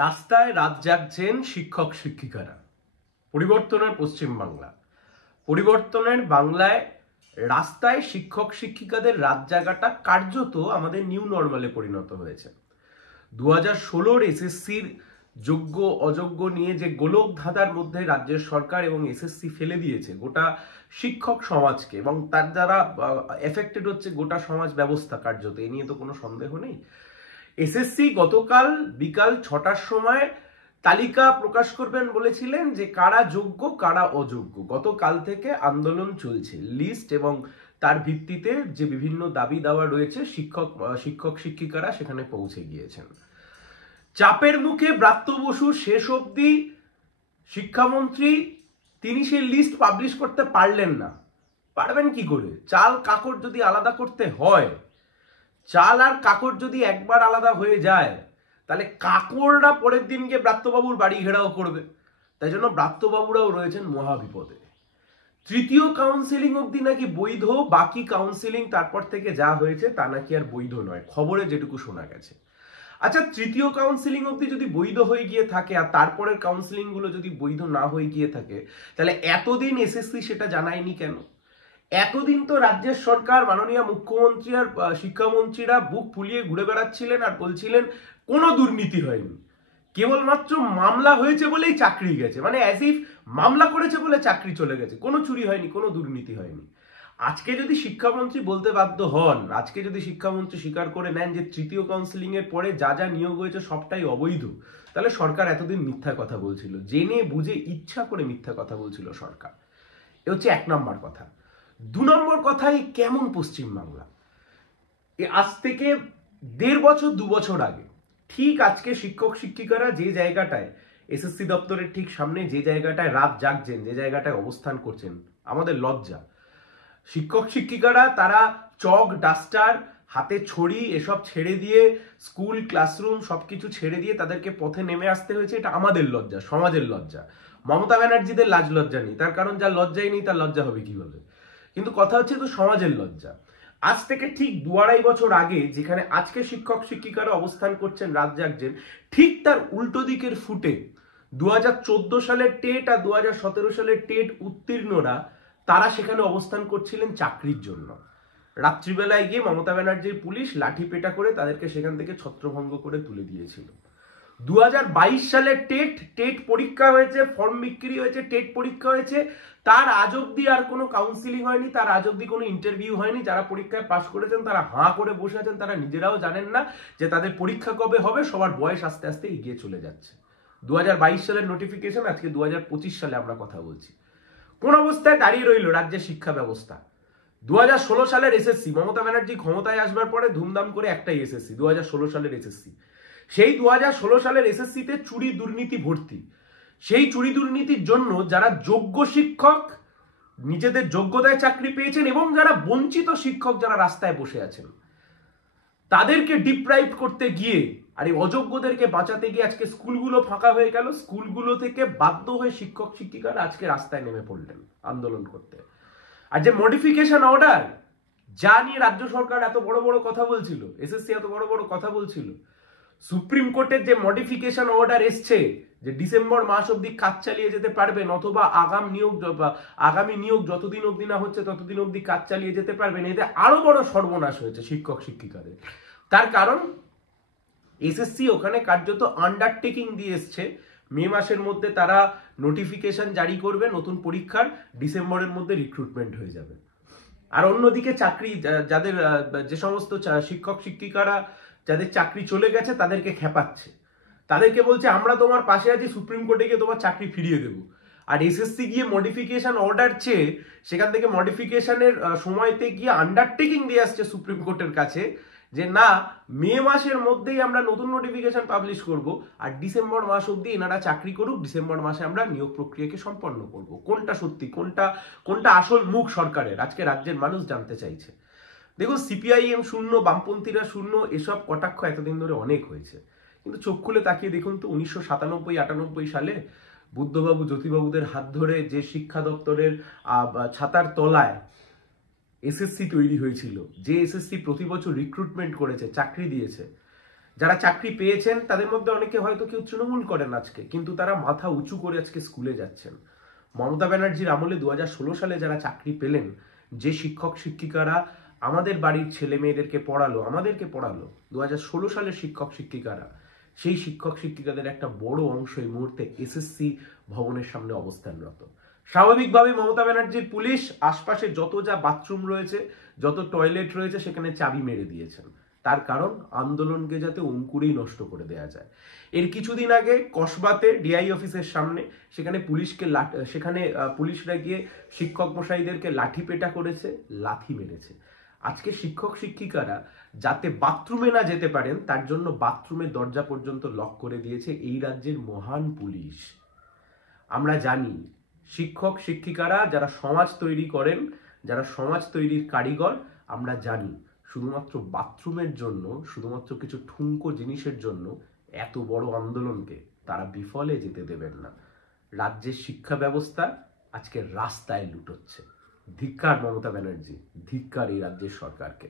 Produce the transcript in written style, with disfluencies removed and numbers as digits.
রাস্তায় রাত জাগছেন শিক্ষক শিক্ষিকারা। পরিবর্তনের পশ্চিমবাংলা, পরিবর্তনের বাংলায় রাস্তায় শিক্ষক শিক্ষিকাদের রাত জাগাটা কার্যত আমাদের নিউ নর্মালে পরিণত হয়েছে। 2016 এসএসসির যোগ্য অযোগ্য নিয়ে যে গোলক ধাঁধার মধ্যে রাজ্যের সরকার এবং এসএসসি ফেলে দিয়েছে গোটা শিক্ষক সমাজকে, এবং তার দ্বারা এফেক্টেড হচ্ছে গোটা সমাজ ব্যবস্থা কার্যত, এ নিয়ে তো কোনো সন্দেহ নেই। এসএসসি গতকাল বিকাল 6টার সময় তালিকা প্রকাশ করবেন বলেছিলেন যে কারা যোগ্য কারা অযোগ্য। গতকাল থেকে আন্দোলন চলছে, লিস্ট এবং তার ভিত্তিতে যে বিভিন্ন দাবি দাওয়া রয়েছে শিক্ষক শিক্ষিকারা সেখানে পৌঁছে গিয়েছেন। চাপের মুখে ব্রাত্য বসু শেষ অবধি শিক্ষামন্ত্রী তিনি সেই লিস্ট পাবলিশ করতে পারলেন না। পারবেন কি করে? চাল কাকড় যদি আলাদা করতে হয়, চাল আর কাকড় যদি একবার আলাদা হয়ে যায় তাহলে কাকড়রা পরের দিন গিয়ে ব্রাত্যবাবুর বাড়ি ঘেরাও করবে। তাই জন্য ব্রাত্যবাবুরাও রয়েছেন মহাবিপদে। তৃতীয় কাউন্সিলিং অবধি নাকি বৈধ, বাকি কাউন্সিলিং তারপর থেকে যা হয়েছে তা নাকি আর বৈধ নয়, খবরে যেটুকু শোনা গেছে। আচ্ছা, তৃতীয় কাউন্সিলিং অবধি যদি বৈধ হয়ে গিয়ে থাকে আর তারপরের কাউন্সিলিং গুলো যদি বৈধ না হয়ে গিয়ে থাকে, তাহলে এতদিন এসএসসি সেটা জানায়নি কেন? এতদিন তো রাজ্যের সরকার, মাননীয় মুখ্যমন্ত্রী আর শিক্ষামন্ত্রীরা বুক ফুলিয়ে ঘুরে বেড়াচ্ছিলেন আর বলছিলেন কোনো দুর্নীতি হয়নি, কেবলমাত্র মামলা হয়েছে বলেই চাকরি গেছে, মানে অ্যাজ ইফ মামলা করেছে বলে চাকরি চলে গেছে, কোনো চুরি হয়নি, কোনো দুর্নীতি হয়নি। আজকে যদি শিক্ষামন্ত্রী বলতে বাধ্য হন, আজকে যদি শিক্ষামন্ত্রী স্বীকার করে নেন যে তৃতীয় কাউন্সিলিং এর পরে যা যা নিয়োগ হয়েছে সবটাই অবৈধ, তাহলে সরকার এতদিন মিথ্যা কথা বলছিল, জেনে বুঝে ইচ্ছা করে মিথ্যা কথা বলছিল সরকার। এ হচ্ছে 1 নম্বর কথা। 2 নম্বর কথাই কেমন পশ্চিমবাংলা। আজ থেকে 1.5 বছর 2 বছর আগে ঠিক আজকে শিক্ষক শিক্ষিকারা যে জায়গাটায় এসএসসি দপ্তরের ঠিক সামনে যে জায়গাটায় রাত জাগছেন, যে জায়গাটায় অবস্থান করছেন, আমাদের লজ্জা। শিক্ষক শিক্ষিকারা তারা চক ডাস্টার হাতে ছড়ি এসব ছেড়ে দিয়ে, স্কুল ক্লাসরুম সবকিছু ছেড়ে দিয়ে তাদেরকে পথে নেমে আসতে হয়েছে। এটা আমাদের লজ্জা, সমাজের লজ্জা। মমতা ব্যানার্জিদের লাজ লজ্জা নেই, তার কারণ যার লজ্জাই নেই তার লজ্জা হবে কিভাবে? কিন্তু কথা হচ্ছে তো সমাজের লজ্জা। আজ থেকে ঠিক 2-2.5 বছর আগে যেখানে আজকে শিক্ষক শিক্ষিকারা অবস্থান করছেন, রাত জাগছেন, ঠিক তার উল্টো দিকের ফুটে 2014 সালের টেট আর 2017 সালের টেট উত্তীর্ণরা তারা সেখানে অবস্থান করছিলেন চাকরির জন্য। রাত্রিবেলায় গিয়ে মমতা ব্যানার্জির পুলিশ লাঠি পেটা করে তাদেরকে সেখান থেকে ছত্রভঙ্গ করে তুলে দিয়েছিল। 2022 সালের টেট পরীক্ষা হয়েছে, ফর্ম বিক্রি হয়েছে, টেট পরীক্ষা হয়েছে, তার আজ অব্দি আর কোনো কাউন্সিলিং হয়নি, তার আজ অব্দি কোনো ইন্টারভিউ হয়নি। যারা পরীক্ষায় পাশ করেছেন তারা হাঁ করে বসে আছেন, তারা নিজেরাও জানেন না যে তাদের পরীক্ষা কবে হবে, সবার বয়স আস্তে আস্তে এগিয়ে চলে যাচ্ছে। 2022 সালের নোটিফিকেশন, আজকে 2025 সালে আমরা কথা বলছি। কোন অবস্থায় দাঁড়িয়ে রইল রাজ্যের শিক্ষা ব্যবস্থা? 2016 সালের এসএসসি, মমতা ব্যানার্জি ক্ষমতায় আসবার পরে ধুমধাম করে একটাই এসএসসি, 2016 সালের এসএসসি। সেই 2016 সালের এসএসসিতে চুরি দুর্নীতি ভর্তি। সেই চুরি দুর্নীতির জন্য যারা যোগ্য শিক্ষক নিজেদের যোগ্যতায় চাকরি পেয়েছেন এবং যারা বঞ্চিত শিক্ষক যারা রাস্তায় বসে আছেন, তাদেরকে ডিপ্রাইভ করতে গিয়ে আর এই অযোগ্যদেরকে বাঁচাতে গিয়ে আজকে স্কুলগুলো ফাঁকা হয়ে গেল। স্কুলগুলো থেকে বাধ্য হয়ে শিক্ষক শিক্ষিকারা আজকে রাস্তায় নেমে পড়লেন আন্দোলন করতে। আর যে মডিফিকেশন অর্ডার, যা নিয়ে রাজ্য সরকার এত বড় বড় কথা বলছিল, এসএসসি এত বড় বড় কথা বলছিল, সুপ্রিম কোর্টের যে মডিফিকেশন অর্ডার এসছে যে ডিসেম্বর মাস অব্দি কাজ চালিয়ে যেতে পারবেন, অথবা আগামী নিয়োগ যতদিন অব্দি না হচ্ছে ততদিন অব্দি কাজ চালিয়ে যেতে পারবেন, এতে আরো বড় সর্বনাশ হয়েছে শিক্ষক শিক্ষিকাদের। তার কারণ এসএসসি ওখানে কার্যত আন্ডারটেকিং দিয়ে এসছে, মে মাসের মধ্যে তারা নোটিফিকেশন জারি করবে নতুন পরীক্ষার, ডিসেম্বরের মধ্যে রিক্রুটমেন্ট হয়ে যাবে। আর অন্যদিকে চাকরি যাদের যে সমস্ত শিক্ষক শিক্ষিকারা যাদের চাকরি চলে গেছে তাদেরকে খেপাচ্ছে, তাদেরকে বলছে আমরা তোমার পাশে আছি, সুপ্রিম কোর্টে গিয়ে তোমার চাকরি ফিরিয়ে দেবো। আর এসএসসি গিয়ে মডিফিকেশন অর্ডার চেয়ে সেখান থেকে মডিফিকেশনের সময়তে গিয়ে আন্ডারটেকিং দিয়ে আসছে সুপ্রিম কোর্টের কাছে যে না, মে মাসের মধ্যেই আমরা নতুন নোটিফিকেশন পাবলিশ করব, আর ডিসেম্বর মাস অব্দি এনারা চাকরি করুক, ডিসেম্বর মাসে আমরা নিয়োগ প্রক্রিয়াকে সম্পন্ন করব। কোনটা সত্যি, কোনটা আসল মুখ সরকারের, আজকে রাজ্যের মানুষ জানতে চাইছে। দেখুন, সিপিআইএম শূন্য, বামপন্থীরা শূন্য, এসব কটাক্ষ এতদিন ধরে অনেক হয়েছে, কিন্তু চোখ খুলে তাকিয়ে দেখুন তো 1997-98 সালে বুদ্ধবাবু জ্যোতিবাবুদের হাত ধরে যে শিক্ষা দপ্তরের ছাতার তলায় এসএসসি তৈরি হয়েছিল, যে এসএসসি প্রতি বছর রিক্রুটমেন্ট করেছে, চাকরি দিয়েছে, যারা চাকরি পেয়েছেন তাদের মধ্যে অনেকে হয়তো কেউ তৃণমূল করেন আজকে, কিন্তু তারা মাথা উঁচু করে আজকে স্কুলে যাচ্ছেন। মমতা ব্যানার্জির আমলে 2016 সালে যারা চাকরি পেলেন, যে শিক্ষক শিক্ষিকারা আমাদের বাড়ির ছেলে মেয়েদেরকে পড়ালো, আমাদেরকে পড়ালো, 2016 সালের শিক্ষক শিক্ষিকারা, সেই শিক্ষক শিক্ষিকাদের একটা বড় অংশ এই মুহূর্তে এসএসসি ভবনের সামনে অবস্থানরত। স্বাভাবিকভাবে মমতা ব্যানার্জির পুলিশ আশপাশে যত যা বাথরুম রয়েছে, যত টয়লেট রয়েছে, সেখানে চাবি মেরে দিয়েছেন। তার কারণ আন্দোলনকে যাতে অঙ্কুরেই নষ্ট করে দেয়া যায়। এর কিছুদিন আগে কসবাতে ডিআই অফিসের সামনে সেখানে পুলিশরা গিয়ে শিক্ষক মশাইদেরকে লাঠি পেটা করেছে, লাথি মেরেছে। আজকে শিক্ষক শিক্ষিকারা যাতে বাথরুমে না যেতে পারেন তার জন্য বাথরুমের দরজা পর্যন্ত লক করে দিয়েছে এই রাজ্যের মহান পুলিশ। আমরা জানি শিক্ষক শিক্ষিকারা যারা সমাজ তৈরি করেন, যারা সমাজ তৈরির কারিগর, আমরা জানি শুধুমাত্র বাথরুমের জন্য, শুধুমাত্র কিছু ঠুনকো জিনিসের জন্য এত বড় আন্দোলনকে তারা বিফলে যেতে দেবেন না। রাজ্যের শিক্ষা ব্যবস্থা আজকে রাস্তায় লুটোচ্ছে। ধিক্কার মমতা ব্যানার্জি, ধিক্কার এই রাজ্যের সরকারকে।